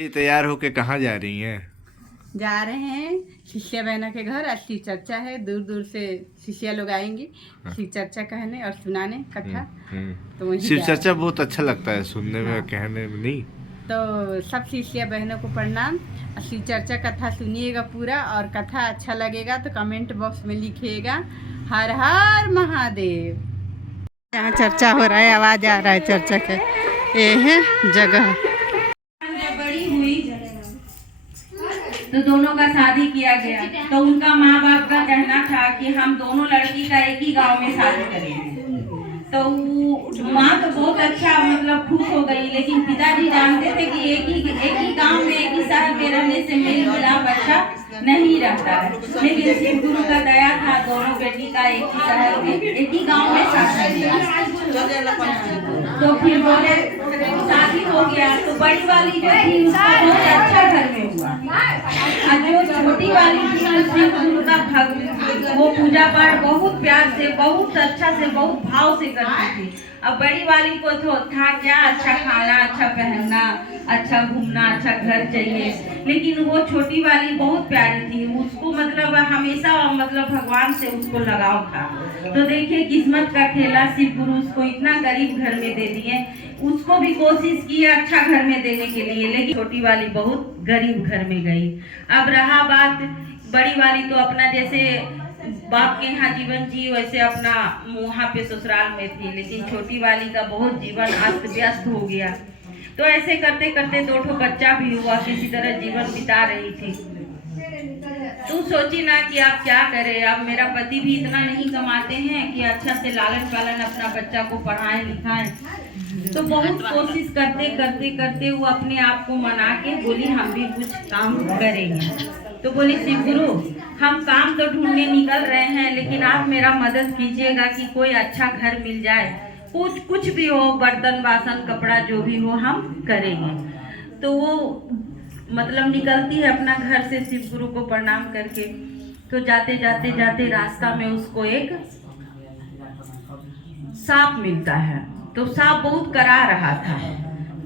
ये तैयार होके कहाँ जा रही हैं? जा रहे हैं शिष्या बहना के घर। आज शिव चर्चा है, दूर दूर से शिष्या लोग आएंगी शिव चर्चा कहने और सुनाने कथा। तो वहीं शिव जा रहे चर्चा हैं। बहुत अच्छा लगता है सुनने में, हाँ। कहने में नहीं। तो सब शिष्या बहनों को प्रणाम। और शिव चर्चा कथा सुनिएगा पूरा, और कथा अच्छा लगेगा तो कमेंट बॉक्स में लिखिएगा हर हर महादेव। यहाँ चर्चा हो रहा है, आवाज आ रहा है चर्चा के। ये है जगह। बड़ी हुई तो दोनों का शादी किया गया। तो उनका माँ बाप का कहना था कि हम दोनों लड़की का एक ही गांव में शादी करेंगे। तो माँ तो बहुत अच्छा मतलब खुश हो गई, लेकिन पिताजी जानते थे कि एक ही गांव में, एक ही शहर में रहने से मेल मिलाप अच्छा नहीं रहता है। लेकिन शिव गुरु का दया था, दोनों बेटी का एक ही शहर में, एक ही गांव में शादी किया। तो फिर बोले शादी हो गया। तो बड़ी वाली जो थी उसका बहुत अच्छा घर में हुआ, और जो छोटी वाली थी शिव गुरु का वो पूजा पाठ बहुत प्यार से, बहुत अच्छा से, बहुत भाव से करती थी। अब बड़ी वाली को तो था क्या, अच्छा खाना, अच्छा पहनना, अच्छा घूमना, अच्छा घर चाहिए, लेकिन वो छोटी वाली बहुत प्यारी थी। उसको मतलब हमेशा मतलब भगवान से उसको लगाव था। तो देखिए किस्मत का खेला, शिव गुरु उसको इतना गरीब घर में दे दिए। उसको भी कोशिश की अच्छा घर में देने के लिए, लेकिन छोटी वाली बहुत गरीब घर में गई। अब रहा बात, बड़ी वाली तो अपना जैसे बाप के यहाँ जीवन जी वैसे अपना वहाँ पे ससुराल में थी, लेकिन छोटी वाली का बहुत जीवन अस्त व्यस्त हो गया। तो ऐसे करते करते 2 बच्चा भी हुआ, किसी तरह जीवन बिता रही थी। तू सोची ना कि आप क्या करें, अब मेरा पति भी इतना नहीं कमाते हैं कि अच्छा से लालन पालन अपना बच्चा को पढ़ाएं लिखाएं। तो बहुत कोशिश करते करते करते वो अपने आप को मना के बोली हम भी कुछ काम करेंगे। तो बोली शिव गुरु हम काम तो ढूंढने निकल रहे हैं, लेकिन आप मेरा मदद कीजिएगा कि कोई अच्छा घर मिल जाए, कुछ भी हो, बर्तन बासन कपड़ा जो भी हो हम करेंगे। तो वो मतलब निकलती है अपना घर से शिव गुरु को प्रणाम करके। तो जाते जाते जाते रास्ता में उसको एक सांप मिलता है। तो सांप बहुत करा रहा था।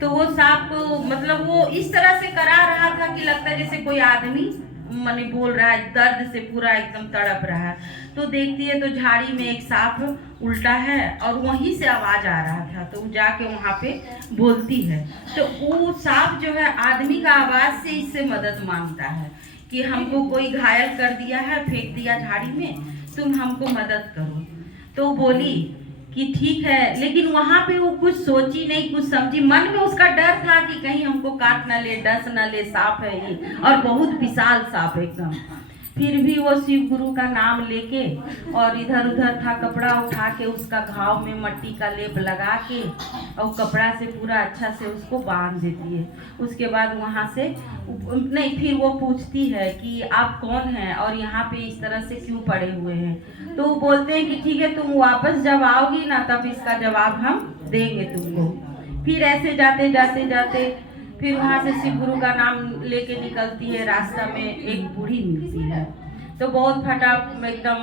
तो वो सांप को मतलब वो इस तरह से करा रहा था कि लगता है जैसे कोई आदमी मने बोल रहा है, दर्द से पूरा एकदम तड़प रहा है। तो देखती है तो झाड़ी में एक सांप उल्टा है और वहीं से आवाज आ रहा था। तो वो जाके वहां पे बोलती है। तो वो सांप जो है आदमी का आवाज से इससे मदद मांगता है कि हमको कोई घायल कर दिया है, फेंक दिया झाड़ी में, तुम हमको मदद करो। तो बोली कि ठीक है, लेकिन वहां पे वो कुछ सोची नहीं, कुछ समझी। मन में उसका डर था कि कहीं हमको काट ना ले, डस ना ले, सांप है ये और बहुत विशाल सांप एकदम। फिर भी वो शिव गुरु का नाम लेके और इधर उधर था कपड़ा उठा के उसका घाव में मट्टी का लेप लगा के और कपड़ा से पूरा अच्छा से उसको बांध देती है। उसके बाद वहाँ से नहीं, फिर वो पूछती है कि आप कौन हैं और यहाँ पे इस तरह से क्यों पड़े हुए हैं। तो वो बोलते हैं कि ठीक है, तुम वापस जब आओगी ना तब इसका जवाब हम देंगे तुमको। फिर ऐसे जाते जाते जाते फिर वहाँ से शिव गुरु का नाम लेके निकलती है। रास्ता में एक बूढ़ी मिलती है। तो बहुत एकदम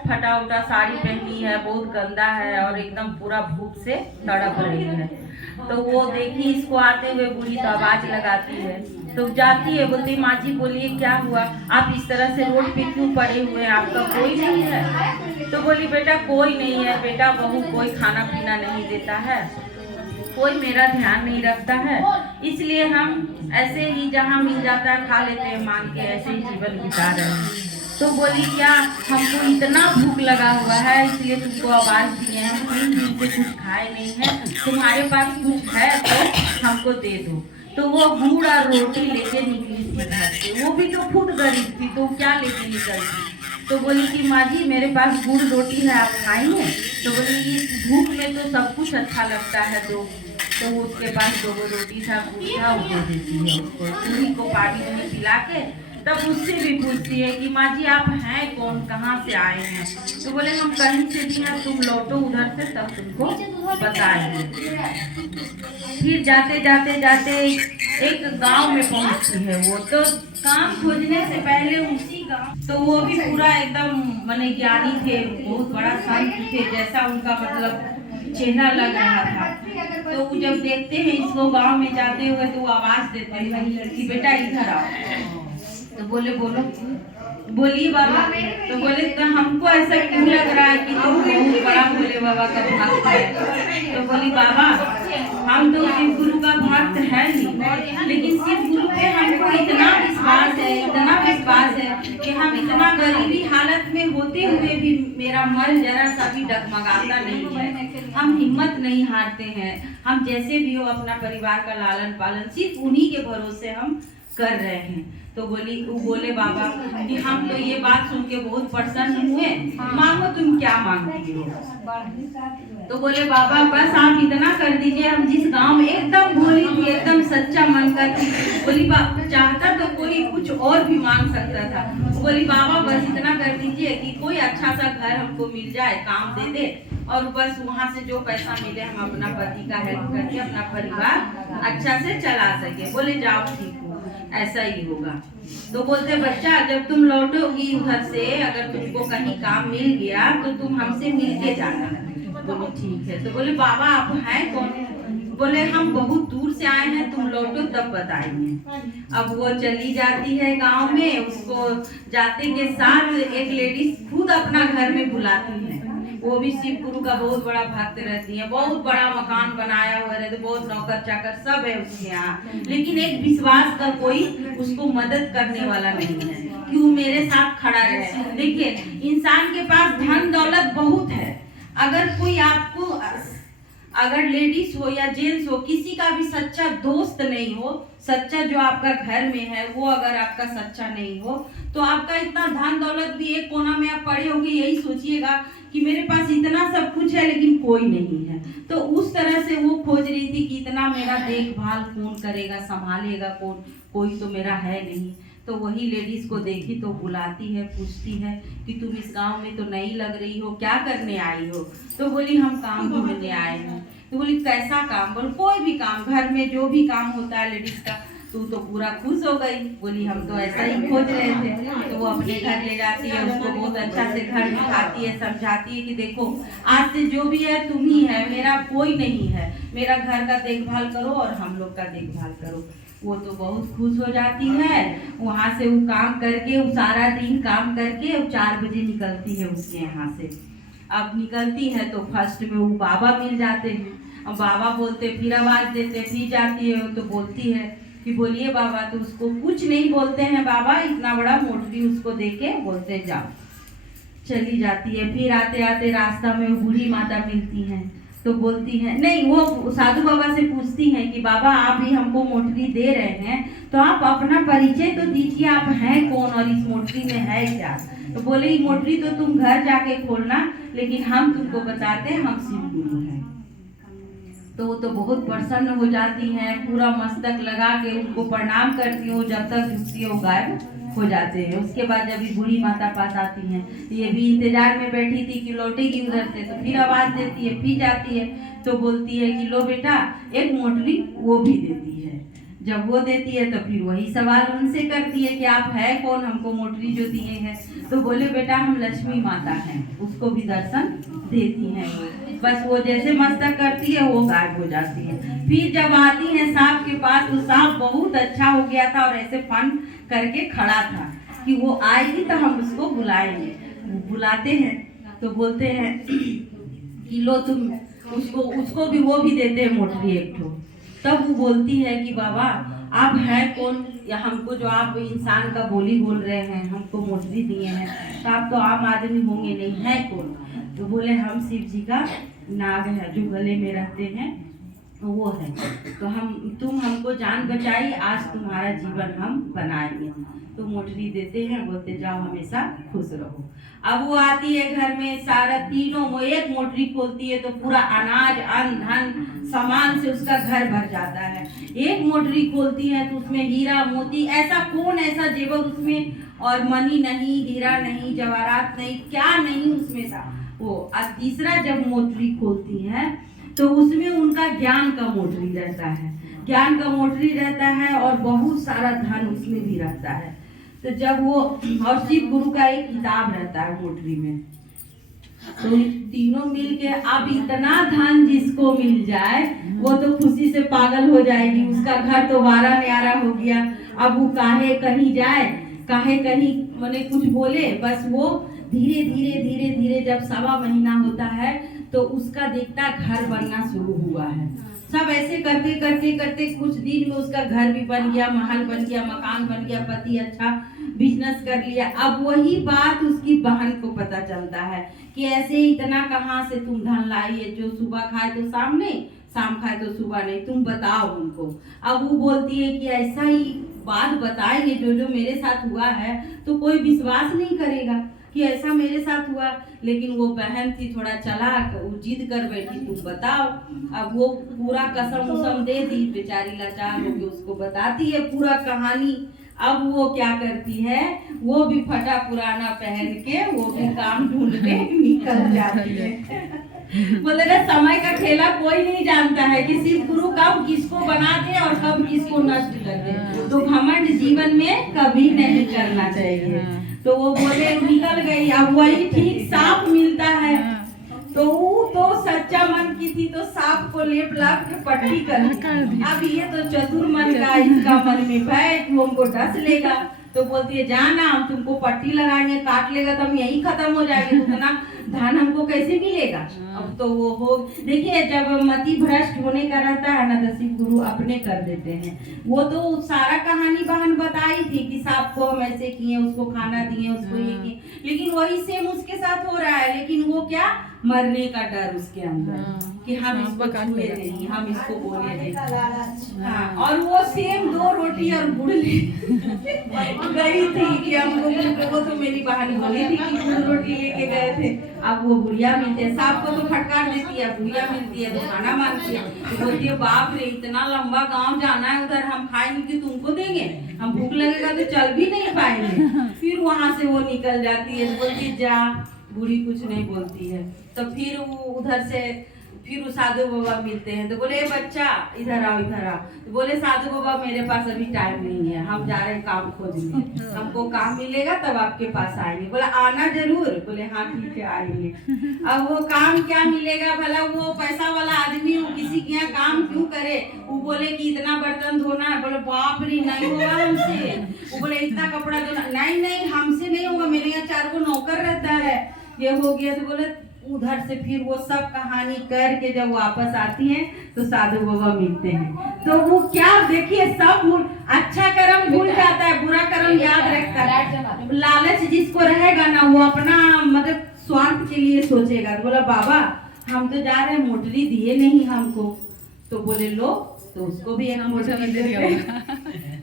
फटा उटा साड़ी पहनी है, बहुत गंदा है और एकदम पूरा भूख से तड़प रही है। तो वो देखी इसको आते हुए बूढ़ी तो आवाज लगाती है। तो जाती है, बोलती माँ जी बोलिए क्या हुआ, आप इस तरह से रोड पे क्यों पड़े हुए हैं, आपका कोई नहीं है। तो बोली बेटा कोई नहीं है बेटा, बहू कोई खाना पीना नहीं देता है, कोई मेरा ध्यान नहीं रखता है, इसलिए हम ऐसे ही जहाँ मिल जाता है खा लेते हैं मांग के, ऐसे ही जीवन बिता रहे हैं। तो बोली क्या हमको इतना भूख लगा हुआ है इसलिए तुमको आवाज दिए हैं, 3 दिन से कुछ खाए नहीं है, तुम्हारे पास कुछ है तो हमको दे दो। तो वो गुड़ और रोटी लेके निकली थी घर से। वो भी तो खुद गरीब थी तो क्या लेके निकलती। तो बोली कि माँ जी मेरे पास गुड़ रोटी है, आप खाएंगे। तो बोली इस भूख में तो सब कुछ अच्छा लगता है। तो उसके पास 2 रोटी था, गुड़ था, वो दे देती है उसको। बूढ़ी को पानी में पिला के तब उससे भी पूछती है कि माँ जी आप हैं कौन, कहाँ से आए हैं। तो बोले हम कहीं से भी हैं, तुम लौटो उधर से तब तुमको बताएंगे। फिर जाते जाते जाते एक गांव में पहुंचती है वो। तो काम खोजने से पहले उसी गांव, तो वो भी पूरा एकदम माने ज्ञानी थे, बहुत बड़ा संत थे जैसा उनका मतलब चेहरा लग रहा था। तो वो जब देखते हैं इसको गांव में जाते हुए तो वो आवाज देते हैं कि बेटा इधर आओ। तो बोले बोलो, बोलिए बाबा। तो बोले तो हमको ऐसा क्यों लग रहा है कि तुम बहुत बड़ा भोले बाबा का भक्त है। तो बोली बाबा हम तो शिव गुरु का भक्त है नहीं, लेकिन शिव गुरु पे हमको इतना विश्वास है कि हम इतना गरीबी हालत में होते हुए भी मेरा मन जरा सा भी डगमगाता नहीं है। हम हिम्मत नहीं हारते हैं। हम जैसे भी हो अपना परिवार का लालन पालन सिर्फ उन्हीं के भरोसे हम कर रहे हैं। तो वो बोले बाबा कि हम तो ये बात सुन के बहुत प्रसन्न हुए, मांगो तुम क्या मांगती हो। तो बोले बाबा बस आप इतना कर दीजिए, हम जिस गांव में एकदम भोली थी, एकदम सच्चा मन का थी, बोली बाबा चाहता तो कोई कुछ और भी मांग सकता था। बोली बाबा बस इतना कर दीजिए कि कोई अच्छा सा घर हमको मिल जाए, काम दे दे, और बस वहाँ से जो पैसा मिले हम अपना पति का हेल्प करके अपना परिवार अच्छा से चला सके। बोले जाओ ठीक हो, ऐसा ही होगा। तो बोलते बच्चा जब तुम लौटोगी उधर से, अगर तुमको कहीं काम मिल गया तो तुम हमसे मिल के जाना। बोले ठीक है। तो बोले बाबा आप हैं कौन। बोले हम बहुत दूर से आए हैं, तुम लौटो तब बताएंगे। अब वो चली जाती है गांव में, उसको जाते के साथ एक लेडीज खुद अपना घर में बुलाती है। वो भी शिव गुरु का बहुत बड़ा भक्त रहती है, बहुत बड़ा मकान बनाया हुआ रहता है, बहुत नौकर चाकर सब है उसके यहाँ, लेकिन एक विश्वास का कोई उसको मदद करने वाला नहीं है कि वो मेरे साथ खड़ा रहे। देखिए इंसान के पास धन दौलत बहुत है, अगर कोई आपको अगर लेडीज हो या जेंट्स हो, किसी का भी सच्चा दोस्त नहीं हो, सच्चा जो आपका घर में है वो अगर आपका सच्चा नहीं हो, तो आपका इतना धन दौलत भी एक कोना में आप पड़े होंगे, यही सोचिएगा कि मेरे पास इतना सब कुछ है लेकिन कोई नहीं है। तो उस तरह से वो खोज रही थी कि इतना मेरा देखभाल कौन करेगा, संभालेगा कौन, कोई तो मेरा है नहीं। तो वही लेडीज को देखी तो बुलाती है, पूछती है कि तुम इस गांव में तो नई लग रही हो, क्या करने आई हो। तो बोली हम काम ढूंढने आए हैं। तो बोली कैसा काम। बोल कोई भी काम, घर में जो भी काम होता है लेडीज का। तू तो पूरा खुश हो गई। बोली हम तो ऐसा ही खोज रहे थे। तो वो अपने घर ले जाती है, उसको बहुत अच्छा से घर दिखाती है, समझाती है कि देखो आज से जो भी है तुम ही है, मेरा कोई नहीं है, मेरा घर का देखभाल करो और हम लोग का देखभाल करो। वो तो बहुत खुश हो जाती है। वहाँ से वो काम करके, वो सारा दिन काम करके 4 बजे निकलती है उसके यहाँ से। अब निकलती है तो फर्स्ट में वो बाबा मिल जाते हैं। अब बाबा बोलते, फिर आवाज देते, फिर जाती है तो बोलती है कि बोलिए बाबा। तो उसको कुछ नहीं बोलते हैं बाबा, इतना बड़ा मोटरी उसको देके बोलते जाओ, चली जाती है। फिर आते आते रास्ता में वो बूढ़ी माता मिलती हैं तो बोलती हैं, नहीं वो साधु बाबा से पूछती हैं कि बाबा आप भी हमको मोटरी दे रहे हैं तो आप अपना परिचय तो दीजिए, आप हैं कौन और इस मोटरी में है क्या। तो बोले ये मोटरी तो तुम घर जाके खोलना, लेकिन हम तुमको बताते हैं हम शिव गुरु हैं। तो वो तो बहुत प्रसन्न हो जाती हैं, पूरा मस्तक लगा के उनको प्रणाम करती हूँ, जब तक झुकती है वो गायब हो जाते हैं। उसके बाद जब ये बूढ़ी माता पास आती हैं, ये भी इंतजार में बैठी थी कि लौटेगी उधर से, तो फिर आवाज देती है, फिर जाती है तो बोलती है कि लो बेटा एक मोटरी, वो भी देती है। जब वो देती है तो फिर वही सवाल उनसे करती है कि आप है कौन, हमको मोटरी जो दिए हैं। तो बोले बेटा हम लक्ष्मी माता हैं, उसको भी दर्शन देती हैं। बस वो जैसे मस्तक करती है वो गायब हो जाती है। फिर जब आती है सांप के पास तो सांप बहुत अच्छा हो गया था और ऐसे फन करके खड़ा था कि वो आएगी तो हम उसको बुलाएंगे। बुलाते हैं तो बोलते हैं कि लो तुम उसको भी वो भी देते हैं मोटरी एक ठो। तब वो बोलती है कि बाबा आप हैं कौन, या हमको जो आप इंसान का बोली बोल रहे हैं, हमको मोटरी दिए हैं, तो आप तो आम आदमी होंगे नहीं, है कौन। तो बोले हम शिव जी का नाग है जो गले में रहते हैं वो है। तो तुम हमको जान बचाई, आज तुम्हारा जीवन हम बनाएंगे। तो मोटरी देते हैं, बोलते जाओ हमेशा खुश रहो। अब वो आती है घर में, सारा तीनों वो एक मोटरी खोलती है तो पूरा अनाज अन्न धन सामान से उसका घर भर जाता है। एक मोटरी खोलती है तो उसमें हीरा मोती, ऐसा कौन ऐसा जेवर उसमें, और मनी नहीं, हीरा नहीं, जवाहरात नहीं, क्या नहीं उसमें था वो। और तीसरा जब मोटरी खोलती है तो उसमें उनका ज्ञान का मोटरी रहता है, ज्ञान का मोटरी रहता है और बहुत सारा धन उसमें भी रहता है। तो जब वो, और शिव गुरु का एक किताब रहता है मोटरी में, तो तीनों मिल के अब इतना धन जिसको मिल जाए वो तो खुशी से पागल हो जाएगी, उसका घर तो वारा न्यारा हो गया। अब वो काहे कहीं जाए, काहे कहीं मैंने कुछ बोले, बस वो धीरे धीरे धीरे धीरे जब 1.25 महीना होता है तो उसका देखता घर बनना शुरू हुआ है। सब ऐसे करते करते करते कुछ दिन में उसका घर भी बन गया, महल बन गया, मकान बन गया, पति अच्छा बिजनेस कर लिया। अब वही बात उसकी बहन को पता चलता है कि ऐसे इतना कहाँ से तुम धन लाई है, जो सुबह खाए तो शाम नहीं, शाम खाए तो सुबह नहीं, तुम बताओ उनको। अब वो बोलती है कि ऐसा ही बात बताएंगे जो मेरे साथ हुआ है तो कोई विश्वास नहीं करेगा कि ऐसा मेरे साथ हुआ। लेकिन वो बहन थी थोड़ा चालाक, वो जिद कर बैठी तुम बताओ। अब वो पूरा कसम उसम दे दी, बेचारी लाचार होके उसको बताती है पूरा कहानी। अब वो क्या करती है, वो भी फटा पुराना पहन के वो भी काम ढूंढने निकल जाती है। बोले ना समय का खेला कोई नहीं जानता है कि सिर्फ गुरु कब किसको बना दे और कब किसको नष्ट कर दे। तो घमंड जीवन में कभी नहीं करना चाहिए। तो वो बोले निकल गई। अब वही ठीक सांप मिलता है तो वो तो सच्चा मन की थी तो सांप को लेप लाप के पट्टी कर दी। अब ये तो चतुर मन का, इसका मन में भय कि हमको डस लेगा। तो बोलती है जाना, हम तुमको पट्टी लगाएंगे, काट लेगा तो हम यही खत्म हो जाएंगे, तो उतना धन हमको कैसे मिलेगा। अब तो वो हो देखिए, जब मति भ्रष्ट होने का रहता है ना तो शिव गुरु अपने कर देते हैं। वो तो सारा कहानी बहन बताई थी कि सांप को हम ऐसे किए, उसको खाना दिए, उसको ये किए, लेकिन वही सेम उसके साथ हो रहा है। लेकिन वो क्या, मरने का डर उसके अंदर कि हम इसको छुए नहीं, हम इसको बोले नहीं। हाँ, और वो सेम 2 रोटी और गुड़ ले गई थी कि हम लोग, वो तो मेरी बहन बोली थी कि गुड़ रोटी लेके गए थे। अब वो बुढ़िया मिलती है, सांप को तो फटकार देती है, बुढ़िया मिलती है तो खाना मांगती है। तो बोलती है बाप रे, इतना लंबा गांव जाना है, उधर हम खाएंगे कि तुमको देंगे, हम भूख लगेगा तो चल भी नहीं पाएंगे। फिर वहां से वो निकल जाती है, बोलती जा। बूढ़ी कुछ नहीं बोलती है। तो फिर वो उधर से फिर वो साधु बाबा मिलते हैं तो बोले बच्चा इधर आओ, इधर आओ। तो बोले साधु बाबा मेरे पास अभी टाइम नहीं है, हम जा रहे हैं काम खोजने, हमको काम मिलेगा तब आपके पास आएंगे। बोला आना जरूर। बोले हाँ ठीक है आएंगे। अब वो काम क्या मिलेगा भला, वो पैसा वाला आदमी वो किसी के यहाँ काम क्यों करे। वो बोले कि इतना बर्तन धोना है, बोले बाप रे नहीं होगा हमसे। वो बोले इतना कपड़ा धोना, नहीं नहीं हमसे नहीं होगा, मेरे यहाँ 4 गो नौकर रहता है, ये हो गया। तो बोले उधर से फिर वो सब कहानी करके जब वापस आती हैं तो साधु बाबा मिलते हैं। तो वो क्या देखिए, सब अच्छा कर्म भूल जाता है, बुरा कर्म याद रखता है। लालच जिसको रहेगा ना वो अपना मतलब स्वार्थ के लिए सोचेगा। तो बोला बाबा हम तो जा रहे हैं, मोटरी दिए नहीं हमको। तो बोले लो, तो उसको भी एक मोटरी दे।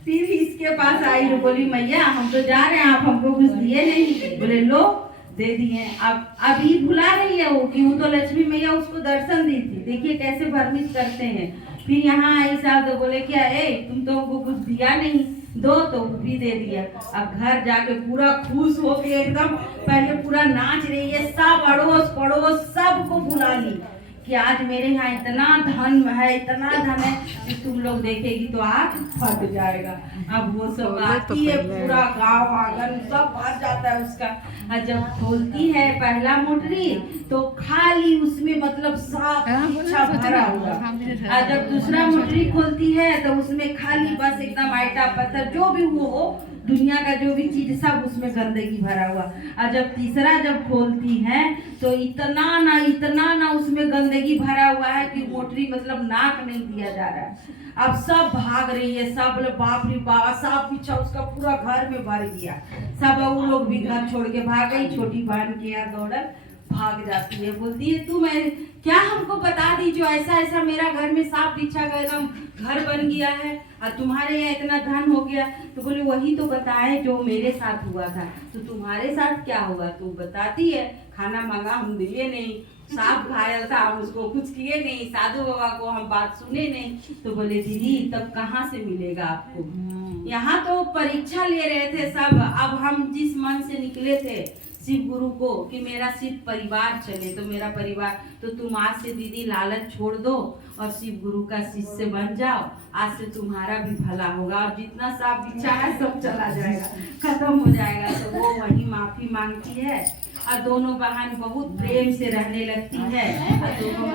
फिर इसके पास आई, बोली मैया हम तो जा रहे हैं, आप हमको कुछ दिए नहीं। बोले लो दे दिए। अब अभी भुला रही है वो कि वो तो लक्ष्मी मैया उसको दर्शन दी थी। देखिए कैसे भ्रमित करते हैं। फिर यहाँ आई साहब तो बोले क्या तुम तो हमको कुछ दिया नहीं, दो। तो भी दे दिया। अब घर जाके पूरा खुश हो के एकदम पहले पूरा नाच रही है, सब अड़ोस पड़ोस सबको बुला ली कि आज मेरे यहाँ इतना धन है, इतना धन है कि तुम लोग देखेगी तो आग फट जाएगा। अब वो सब आती है, पूरा गांव आंगन सब भर जाता है उसका। और जब खोलती है पहला मोटरी तो खाली उसमें मतलब साफ अच्छा भरा हुआ। और जब दूसरा मोटरी खोलती है तो उसमें खाली बस एकदम आटा पत्थर जो भी हो दुनिया का जो भी चीज सब उसमें गंदगी भरा हुआ। और जब तीसरा जब खोलती है तो इतना ना उसमें गंदगी भरा हुआ है कि मोटरी मतलब नाक नहीं दिया जा रहा है। अब सब भाग रही है, सब बोले बाप रे बाबा, साफ पीछा उसका पूरा घर में भर गया। सब वो लोग भी घर छोड़ के भाग गई। छोटी बहन के यहाँ दौड़न भाग जाती है, बोलती है तू मैं क्या हमको बता दी जो ऐसा ऐसा मेरा घर में सांप बिछा गया, एकदम घर बन गया है और तुम्हारे यहाँ इतना धन हो गया। तो बोले वही तो बताए जो मेरे साथ हुआ था। तो तुम्हारे साथ क्या हुआ तू बताती है। खाना मांगा हम दिए नहीं, सांप घायल था हम उसको कुछ किए नहीं, साधु बाबा को हम बात सुने नहीं। तो बोले दीदी तब कहाँ से मिलेगा आपको, यहाँ तो परीक्षा ले रहे थे सब। अब हम जिस मन से निकले थे शिव गुरु को कि मेरा सिर्फ परिवार चले, तो मेरा परिवार, तो तुम आज से दीदी लालच छोड़ दो और शिव गुरु का शिष्य बन जाओ। आज से तुम्हारा भी भला होगा और जितना सांप बिछा है सब चला जाएगा, खत्म हो जाएगा। तो वो वही माफी मांगती है और दोनों बहन बहुत प्रेम से रहने लगती है और दोनों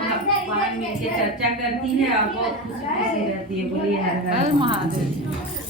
बहन मिलकर चर्चा करती है और बहुत खुशी खुशी रहती है। बोलिए हर हर हर महादेव।